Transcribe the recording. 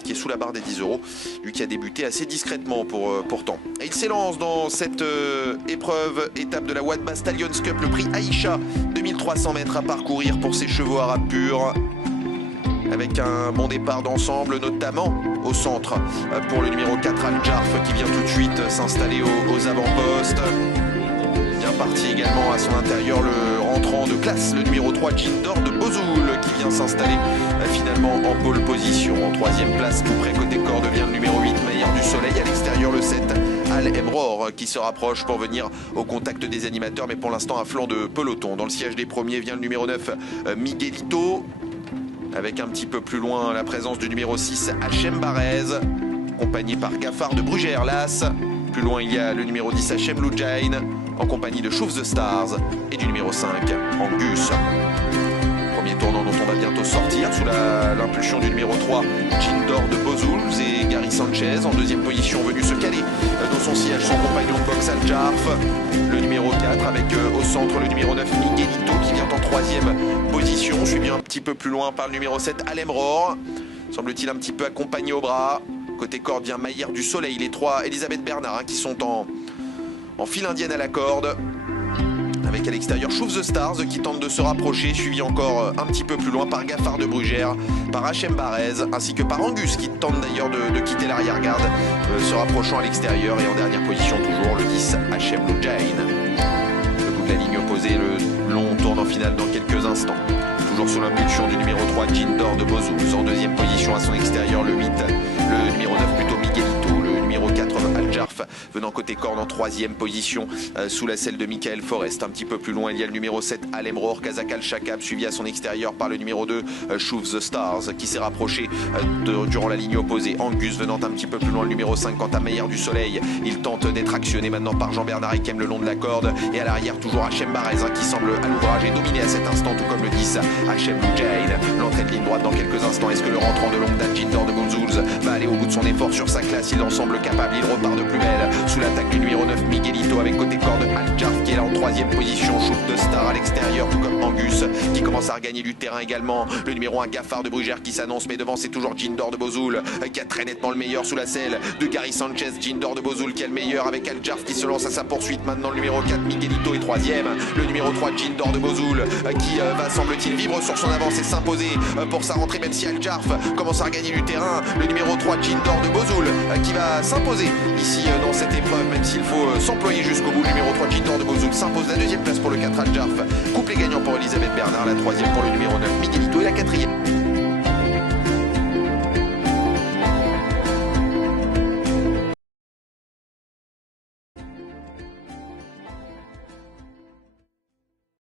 fait, qui est sous la barre des 10 €. Lui qui a débuté assez discrètement pourtant. Et il s'élance dans cette épreuve, étape de la Wadbah Stallions Cup, le prix Aïcha, 2300 mètres à parcourir pour ses chevaux arabes purs. Avec un bon départ d'ensemble, notamment au centre pour le numéro 4 Al-Jarf qui vient tout de suite s'installer aux avant-postes. Bien parti également à son intérieur le rentrant de classe, le numéro 3 Jindor de Bozoul qui vient s'installer finalement en pole position. En troisième place, tout près côté corde, vient le numéro 8 Meilleur du Soleil. À l'extérieur, le 7 Al-Emror qui se rapproche pour venir au contact des animateurs, mais pour l'instant à flanc de peloton. Dans le siège des premiers vient le numéro 9 Miguelito, avec un petit peu plus loin la présence du numéro 6 Hachem Barez, accompagné par Gaffard de Brugère Las. Plus loin il y a le numéro 10 Hachem Loujain, en compagnie de Chouf the Stars et du numéro 5 Angus. Premier tournant dont on va bientôt sortir sous l'impulsion du numéro 3 Jindor de Bozouls et Gary Sanchez. En deuxième position, venu se caler dans son siège son compagnon de boxe Al-Jarf, le numéro 4, avec au centre le numéro 9 Miguelito qui vient en troisième position, suivi un petit peu plus loin par le numéro 7 Al-Emror, semble-t-il un petit peu accompagné au bras. Côté corde vient Maillère du Soleil, les trois Elisabeth Bernard qui sont en file indienne à la corde. Avec à l'extérieur Chouf the Stars qui tente de se rapprocher, suivi encore un petit peu plus loin par Gaffard de Brugère, par Hachem Barez, ainsi que par Angus qui tente d'ailleurs de quitter l'arrière-garde, se rapprochant à l'extérieur. Et en dernière position toujours le 10 Hachem Loujain. Le bout de la ligne opposée, le long tournant final dans quelques instants. Toujours sous l'impulsion du numéro 3 Jindor de Bozouls. En deuxième position à son extérieur le 8, le numéro 9 plutôt Miguelito, le numéro 4 Al-Jarf venant côté corde en troisième position sous la selle de Michael Forest. Un petit peu plus loin il y a le numéro 7 Al-Emror, Kazak Al-Shakab, suivi à son extérieur par le numéro 2 Chouf the Stars qui s'est rapproché durant la ligne opposée. Angus venant un petit peu plus loin, le numéro 5 quant à Meilleur du Soleil. Il tente d'être actionné maintenant par Jean-Bernard Ekem le long de la corde. Et à l'arrière toujours Hachem Barez qui semble à l'ouvrage et dominé à cet instant, tout comme le 10 Hachem Loujain. L'entrée de ligne droite dans quelques instants. Est-ce que le rentrant de longue date Jindor de Bozouls va aller au bout de son effort sur sa classe? Il en semble capable, il repart de plus belle sous l'attaque du numéro 9 Miguelito, avec côté corde Al-Jarf qui est là en troisième position. Chouf de Star à l'extérieur, tout comme Angus qui commence à regagner du terrain également. Le numéro 1 Gaffard de Brugère qui s'annonce, mais devant c'est toujours Jindor de Bozoul qui a très nettement le meilleur sous la selle de Gary Sanchez. Jindor de Bozoul qui a le meilleur avec Al-Jarf qui se lance à sa poursuite. Maintenant le numéro 4 Miguelito est troisième. Le numéro 3 Jindor de Bozoul qui va semble-t-il vivre sur son avance et s'imposer pour sa rentrée, même si Al-Jarf commence à regagner du terrain. Le numéro 3 Jindor de Bozoul qui va s'imposer ici dans cette épreuve, même s'il faut s'employer jusqu'au bout. Le numéro 3 Jindor de Bozoul s'impose. La deuxième place pour le 4 Al-Jarf, couplet gagnant pour Elisabeth Bernard, la troisième pour le numéro 9 Miguelito et la quatrième